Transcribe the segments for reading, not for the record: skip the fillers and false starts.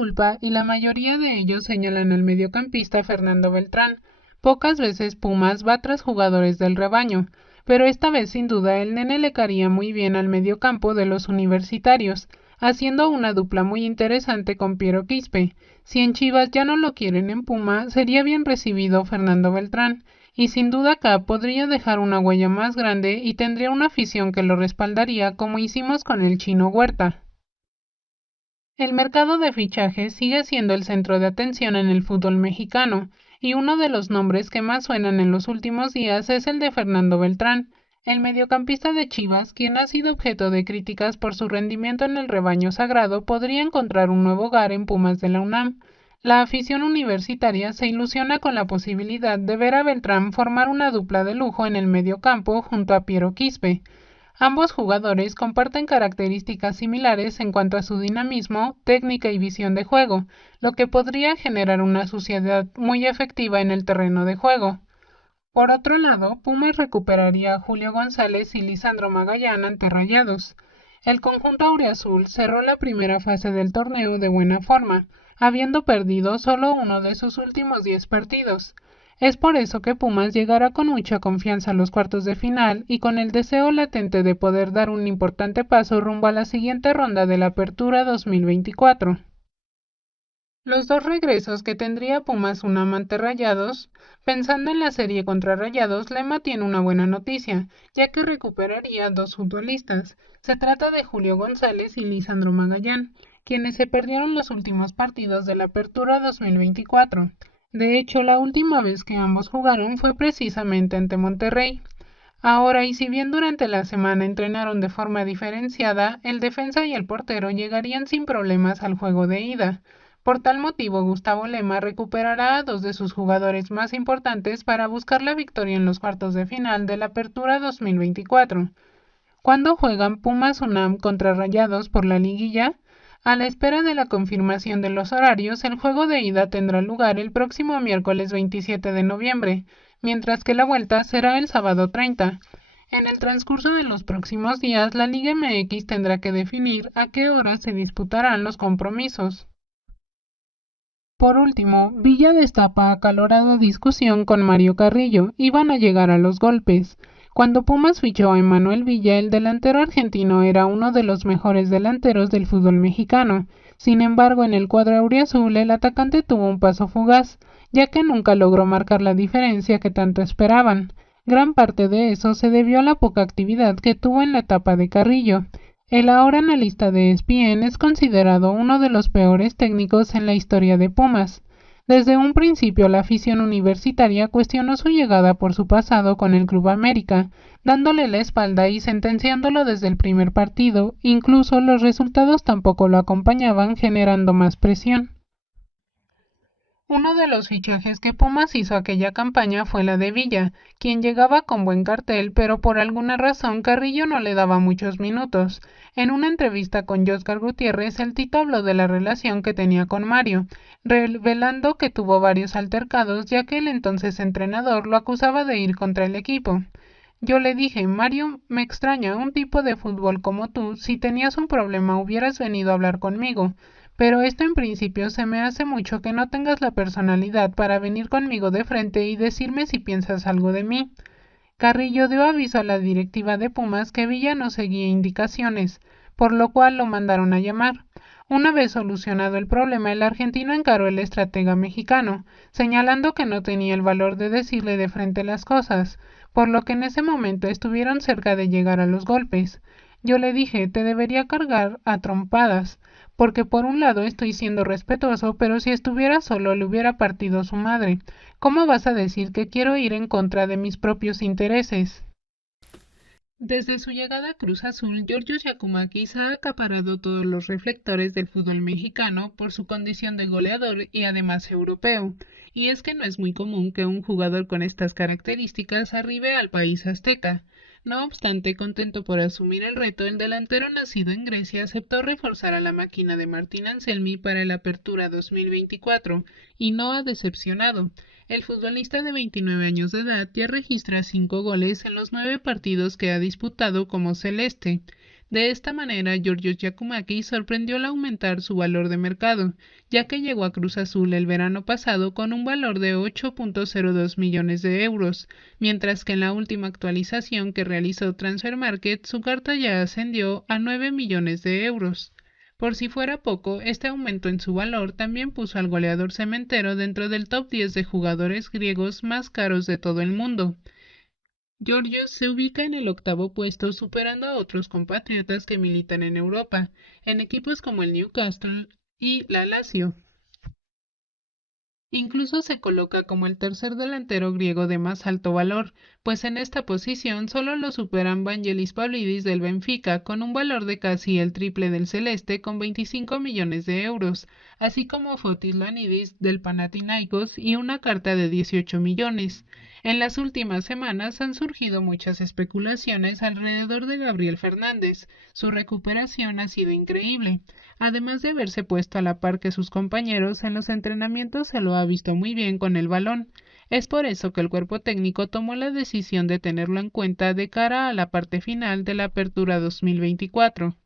culpa y la mayoría de ellos señalan al mediocampista Fernando Beltrán. Pocas veces Pumas va tras jugadores del rebaño, pero esta vez sin duda el nene le caería muy bien al mediocampo de los universitarios, haciendo una dupla muy interesante con Piero Quispe. Si en Chivas ya no lo quieren en Puma, sería bien recibido Fernando Beltrán, y sin duda acá podría dejar una huella más grande y tendría una afición que lo respaldaría como hicimos con el Chino Huerta. El mercado de fichajes sigue siendo el centro de atención en el fútbol mexicano, y uno de los nombres que más suenan en los últimos días es el de Fernando Beltrán, el mediocampista de Chivas, quien ha sido objeto de críticas por su rendimiento en el rebaño sagrado, podría encontrar un nuevo hogar en Pumas de la UNAM. La afición universitaria se ilusiona con la posibilidad de ver a Beltrán formar una dupla de lujo en el mediocampo junto a Piero Quispe. Ambos jugadores comparten características similares en cuanto a su dinamismo, técnica y visión de juego, lo que podría generar una sociedad muy efectiva en el terreno de juego. Por otro lado, Pumas recuperaría a Julio González y Lisandro Magallán ante Rayados. El conjunto auriazul cerró la primera fase del torneo de buena forma, habiendo perdido solo uno de sus últimos 10 partidos. Es por eso que Pumas llegará con mucha confianza a los cuartos de final y con el deseo latente de poder dar un importante paso rumbo a la siguiente ronda de la Apertura 2024. Los dos regresos que tendría Pumas UNAM ante Rayados, pensando en la serie contra Rayados, Lema tiene una buena noticia, ya que recuperaría dos futbolistas. Se trata de Julio González y Lisandro Magallán, quienes se perdieron los últimos partidos de la Apertura 2024. De hecho, la última vez que ambos jugaron fue precisamente ante Monterrey. Ahora, y si bien durante la semana entrenaron de forma diferenciada, el defensa y el portero llegarían sin problemas al juego de ida. Por tal motivo, Gustavo Lema recuperará a dos de sus jugadores más importantes para buscar la victoria en los cuartos de final de la Apertura 2024. ¿Cuándo juegan Pumas UNAM contra Rayados por la liguilla? A la espera de la confirmación de los horarios, el juego de ida tendrá lugar el próximo miércoles 27 de noviembre, mientras que la vuelta será el sábado 30. En el transcurso de los próximos días, la Liga MX tendrá que definir a qué hora se disputarán los compromisos. Por último, Villa destapa acalorada discusión con Mario Carrillo y van a llegar a los golpes. Cuando Pumas fichó a Emmanuel Villa, el delantero argentino era uno de los mejores delanteros del fútbol mexicano. Sin embargo, en el cuadro auriazul, el atacante tuvo un paso fugaz, ya que nunca logró marcar la diferencia que tanto esperaban. Gran parte de eso se debió a la poca actividad que tuvo en la etapa de Carrillo. El ahora analista de ESPN es considerado uno de los peores técnicos en la historia de Pumas. Desde un principio la afición universitaria cuestionó su llegada por su pasado con el Club América, dándole la espalda y sentenciándolo desde el primer partido, incluso los resultados tampoco lo acompañaban, generando más presión. Uno de los fichajes que Pumas hizo aquella campaña fue la de Villa, quien llegaba con buen cartel, pero por alguna razón Carrillo no le daba muchos minutos. En una entrevista con Jóscar Gutiérrez, el Tito habló de la relación que tenía con Mario, revelando que tuvo varios altercados ya que el entonces entrenador lo acusaba de ir contra el equipo. Yo le dije, Mario, me extraña, un tipo de fútbol como tú, si tenías un problema hubieras venido a hablar conmigo. Pero esto en principio se me hace mucho que no tengas la personalidad para venir conmigo de frente y decirme si piensas algo de mí. Carrillo dio aviso a la directiva de Pumas que Villa no seguía indicaciones, por lo cual lo mandaron a llamar. Una vez solucionado el problema, el argentino encaró al estratega mexicano, señalando que no tenía el valor de decirle de frente las cosas, por lo que en ese momento estuvieron cerca de llegar a los golpes. Yo le dije, te debería cargar a trompadas, porque por un lado estoy siendo respetuoso, pero si estuviera solo le hubiera partido su madre. ¿Cómo vas a decir que quiero ir en contra de mis propios intereses? Desde su llegada a Cruz Azul, Giorgio Giacomakis ha acaparado todos los reflectores del fútbol mexicano por su condición de goleador y además europeo. Y es que no es muy común que un jugador con estas características arribe al país azteca. No obstante, contento por asumir el reto, el delantero nacido en Grecia aceptó reforzar a la máquina de Martín Anselmi para la Apertura 2024, y no ha decepcionado. El futbolista de 29 años de edad ya registra 5 goles en los 9 partidos que ha disputado como celeste. De esta manera, Giorgio Giacomacchi sorprendió al aumentar su valor de mercado, ya que llegó a Cruz Azul el verano pasado con un valor de 8.02 millones de euros, mientras que en la última actualización que realizó Transfermarkt su carta ya ascendió a 9 millones de euros. Por si fuera poco, este aumento en su valor también puso al goleador cementero dentro del top 10 de jugadores griegos más caros de todo el mundo. Georgios se ubica en el octavo puesto, superando a otros compatriotas que militan en Europa, en equipos como el Newcastle y la Lazio. Incluso se coloca como el tercer delantero griego de más alto valor, pues en esta posición solo lo superan Vangelis Pavlidis del Benfica, con un valor de casi el triple del celeste con 25 millones de euros, así como Fotis Lanidis del Panathinaikos y una carta de 18 millones. En las últimas semanas han surgido muchas especulaciones alrededor de Gabriel Fernández. Su recuperación ha sido increíble. Además de haberse puesto a la par que sus compañeros, en los entrenamientos se lo ha visto muy bien con el balón. Es por eso que el cuerpo técnico tomó la decisión de tenerlo en cuenta de cara a la parte final de la Apertura 2024.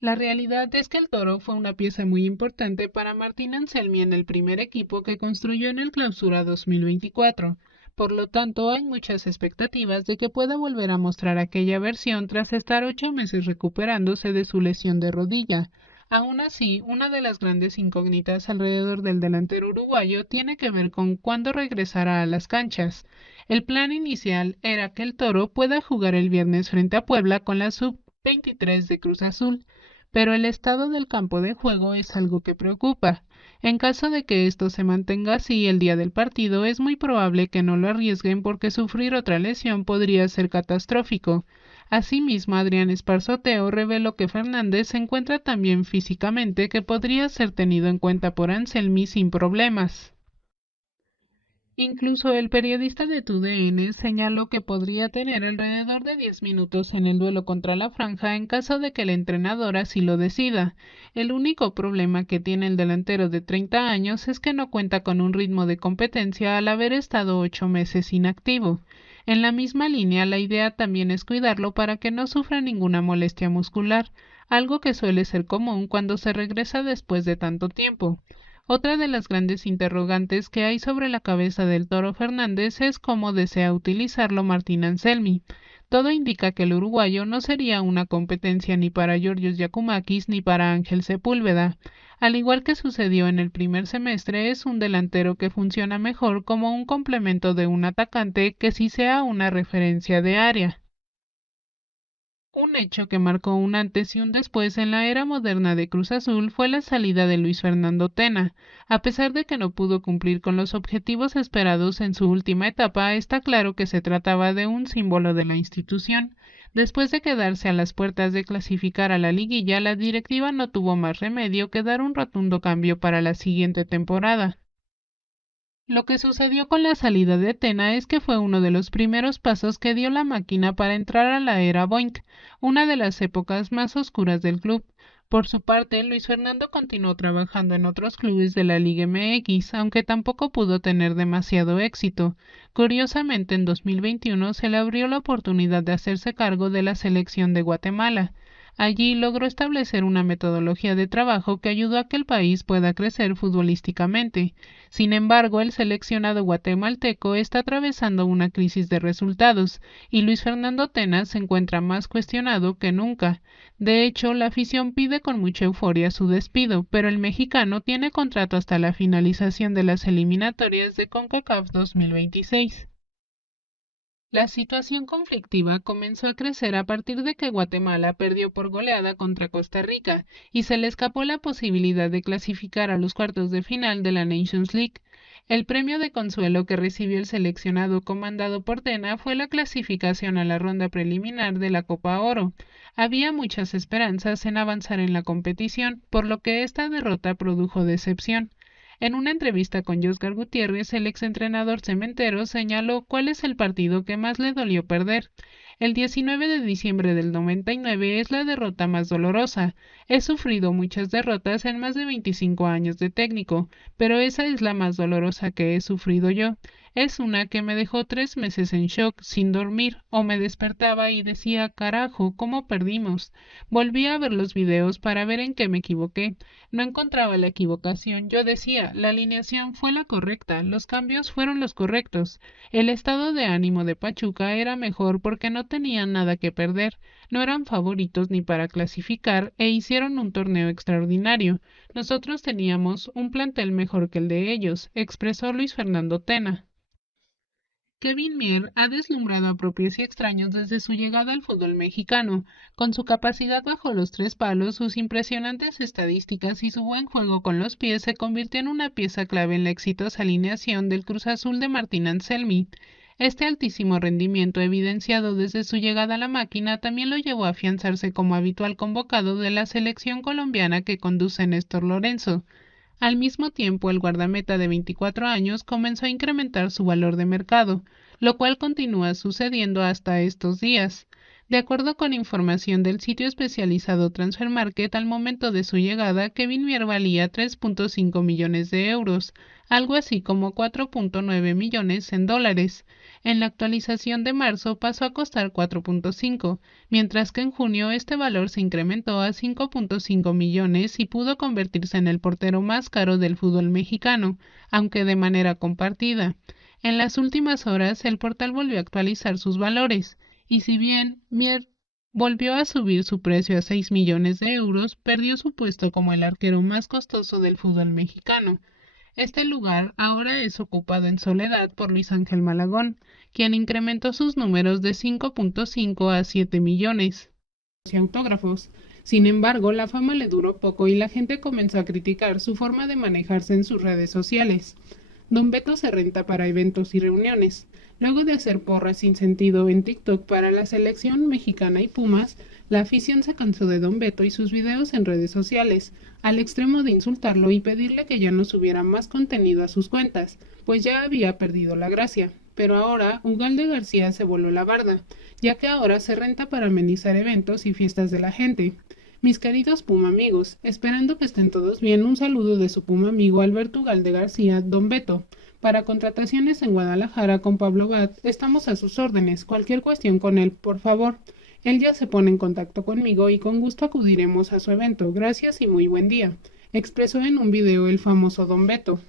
La realidad es que el Toro fue una pieza muy importante para Martín Anselmi en el primer equipo que construyó en el Clausura 2024. Por lo tanto, hay muchas expectativas de que pueda volver a mostrar aquella versión tras estar 8 meses recuperándose de su lesión de rodilla. Aún así, una de las grandes incógnitas alrededor del delantero uruguayo tiene que ver con cuándo regresará a las canchas. El plan inicial era que el Toro pueda jugar el viernes frente a Puebla con la sub-23 de Cruz Azul, pero el estado del campo de juego es algo que preocupa. En caso de que esto se mantenga así el día del partido, es muy probable que no lo arriesguen porque sufrir otra lesión podría ser catastrófico. Asimismo, Adrián Esparzoteo reveló que Fernández se encuentra tan bien físicamente que podría ser tenido en cuenta por Anselmi sin problemas. Incluso el periodista de TUDN señaló que podría tener alrededor de 10 minutos en el duelo contra la Franja en caso de que el entrenador así lo decida. El único problema que tiene el delantero de 30 años es que no cuenta con un ritmo de competencia al haber estado 8 meses inactivo. En la misma línea, la idea también es cuidarlo para que no sufra ninguna molestia muscular, algo que suele ser común cuando se regresa después de tanto tiempo. Otra de las grandes interrogantes que hay sobre la cabeza del Toro Fernández es cómo desea utilizarlo Martín Anselmi. Todo indica que el uruguayo no sería una competencia ni para Giorgios Giacomacchi ni para Ángel Sepúlveda. Al igual que sucedió en el primer semestre, es un delantero que funciona mejor como un complemento de un atacante que si sea una referencia de área. Un hecho que marcó un antes y un después en la era moderna de Cruz Azul fue la salida de Luis Fernando Tena. A pesar de que no pudo cumplir con los objetivos esperados en su última etapa, está claro que se trataba de un símbolo de la institución. Después de quedarse a las puertas de clasificar a la liguilla, la directiva no tuvo más remedio que dar un rotundo cambio para la siguiente temporada. Lo que sucedió con la salida de Tena es que fue uno de los primeros pasos que dio la máquina para entrar a la era Boink, una de las épocas más oscuras del club. Por su parte, Luis Fernando continuó trabajando en otros clubes de la Liga MX, aunque tampoco pudo tener demasiado éxito. Curiosamente, en 2021 se le abrió la oportunidad de hacerse cargo de la selección de Guatemala. Allí logró establecer una metodología de trabajo que ayudó a que el país pueda crecer futbolísticamente. Sin embargo, el seleccionado guatemalteco está atravesando una crisis de resultados y Luis Fernando Tena se encuentra más cuestionado que nunca. De hecho, la afición pide con mucha euforia su despido, pero el mexicano tiene contrato hasta la finalización de las eliminatorias de CONCACAF 2026. La situación conflictiva comenzó a crecer a partir de que Guatemala perdió por goleada contra Costa Rica y se le escapó la posibilidad de clasificar a los cuartos de final de la Nations League. El premio de consuelo que recibió el seleccionado comandado por Tena fue la clasificación a la ronda preliminar de la Copa Oro. Había muchas esperanzas en avanzar en la competición, por lo que esta derrota produjo decepción. En una entrevista con Josgar Gutiérrez, el exentrenador cementero señaló cuál es el partido que más le dolió perder. El 19 de diciembre del 99 es la derrota más dolorosa. He sufrido muchas derrotas en más de 25 años de técnico, pero esa es la más dolorosa que he sufrido yo. Es una que me dejó 3 meses en shock, sin dormir, o me despertaba y decía, carajo, ¿cómo perdimos? Volví a ver los videos para ver en qué me equivoqué. No encontraba la equivocación. Yo decía, la alineación fue la correcta, los cambios fueron los correctos. El estado de ánimo de Pachuca era mejor porque no tenían nada que perder, no eran favoritos ni para clasificar e hicieron un torneo extraordinario. Nosotros teníamos un plantel mejor que el de ellos, expresó Luis Fernando Tena. Kevin Mier ha deslumbrado a propios y extraños desde su llegada al fútbol mexicano. Con su capacidad bajo los tres palos, sus impresionantes estadísticas y su buen juego con los pies se convirtió en una pieza clave en la exitosa alineación del Cruz Azul de Martín Anselmi. Este altísimo rendimiento evidenciado desde su llegada a la máquina también lo llevó a afianzarse como habitual convocado de la selección colombiana que conduce Néstor Lorenzo. Al mismo tiempo, el guardameta de 24 años comenzó a incrementar su valor de mercado, lo cual continúa sucediendo hasta estos días. De acuerdo con información del sitio especializado Transfermarkt, al momento de su llegada, Kevin Mier valía 3.5 millones de euros, algo así como 4.9 millones en dólares. En la actualización de marzo pasó a costar 4.5, mientras que en junio este valor se incrementó a 5.5 millones y pudo convertirse en el portero más caro del fútbol mexicano, aunque de manera compartida. En las últimas horas, el portal volvió a actualizar sus valores, y si bien Mier volvió a subir su precio a 6 millones de euros, perdió su puesto como el arquero más costoso del fútbol mexicano. Este lugar ahora es ocupado en soledad por Luis Ángel Malagón, quien incrementó sus números de 5.5 a 7 millones y autógrafos. Sin embargo, la fama le duró poco y la gente comenzó a criticar su forma de manejarse en sus redes sociales. Don Beto se renta para eventos y reuniones. Luego de hacer porras sin sentido en TikTok para la selección mexicana y Pumas, la afición se cansó de Don Beto y sus videos en redes sociales, al extremo de insultarlo y pedirle que ya no subiera más contenido a sus cuentas, pues ya había perdido la gracia. Pero ahora Ugalde García se voló la barda, ya que ahora se renta para amenizar eventos y fiestas de la gente. Mis queridos Puma amigos, esperando que estén todos bien, un saludo de su Puma amigo Alberto Ugalde García, Don Beto. Para contrataciones en Guadalajara con Pablo Bat, estamos a sus órdenes. Cualquier cuestión con él, por favor. Él ya se pone en contacto conmigo y con gusto acudiremos a su evento. Gracias y muy buen día, expresó en un video el famoso Don Beto.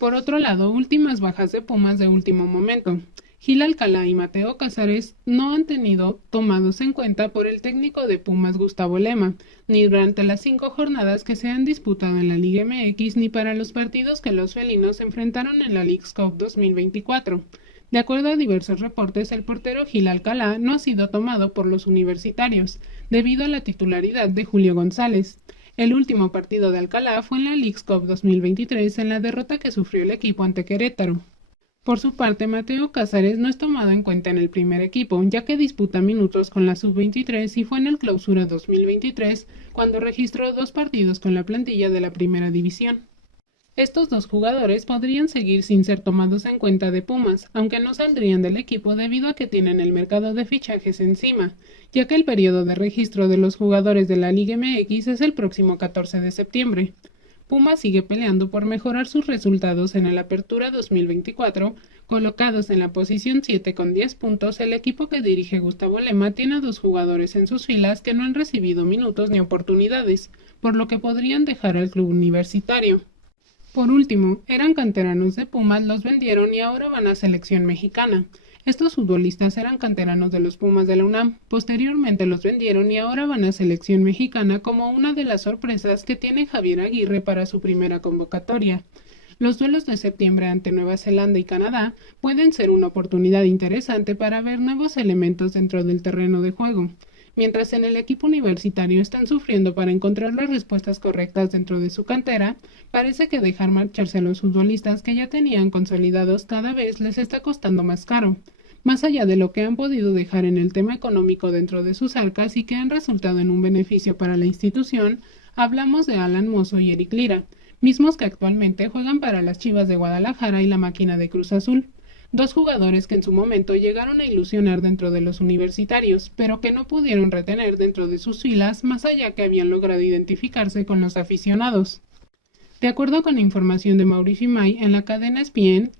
Por otro lado, últimas bajas de Pumas de último momento. Gil Alcalá y Mateo Casares no han tenido tomados en cuenta por el técnico de Pumas Gustavo Lema, ni durante las 5 jornadas que se han disputado en la Liga MX, ni para los partidos que los felinos enfrentaron en la Leagues Cup 2024. De acuerdo a diversos reportes, el portero Gil Alcalá no ha sido tomado por los universitarios, debido a la titularidad de Julio González. El último partido de Alcalá fue en la Leagues Cup 2023 en la derrota que sufrió el equipo ante Querétaro. Por su parte, Mateo Casares no es tomado en cuenta en el primer equipo, ya que disputa minutos con la Sub-23 y fue en el Clausura 2023 cuando registró 2 partidos con la plantilla de la Primera División. Estos 2 jugadores podrían seguir sin ser tomados en cuenta de Pumas, aunque no saldrían del equipo debido a que tienen el mercado de fichajes encima, ya que el periodo de registro de los jugadores de la Liga MX es el próximo 14 de septiembre. Pumas sigue peleando por mejorar sus resultados en el Apertura 2024, colocados en la posición 7 con 10 puntos. El equipo que dirige Gustavo Lema tiene a 2 jugadores en sus filas que no han recibido minutos ni oportunidades, por lo que podrían dejar al club universitario. Por último, eran canteranos de Pumas, los vendieron y ahora van a selección mexicana. Estos futbolistas eran canteranos de los Pumas de la UNAM, posteriormente los vendieron y ahora van a selección mexicana como una de las sorpresas que tiene Javier Aguirre para su primera convocatoria. Los duelos de septiembre ante Nueva Zelanda y Canadá pueden ser una oportunidad interesante para ver nuevos elementos dentro del terreno de juego. Mientras en el equipo universitario están sufriendo para encontrar las respuestas correctas dentro de su cantera, parece que dejar marcharse a los futbolistas que ya tenían consolidados cada vez les está costando más caro. Más allá de lo que han podido dejar en el tema económico dentro de sus arcas y que han resultado en un beneficio para la institución, hablamos de Alan Mozo y Eric Lira, mismos que actualmente juegan para las Chivas de Guadalajara y la Máquina de Cruz Azul. dos jugadores que en su momento llegaron a ilusionar dentro de los universitarios, pero que no pudieron retener dentro de sus filas más allá que habían logrado identificarse con los aficionados. De acuerdo con la información de Mauricio Imay en la cadena ESPN,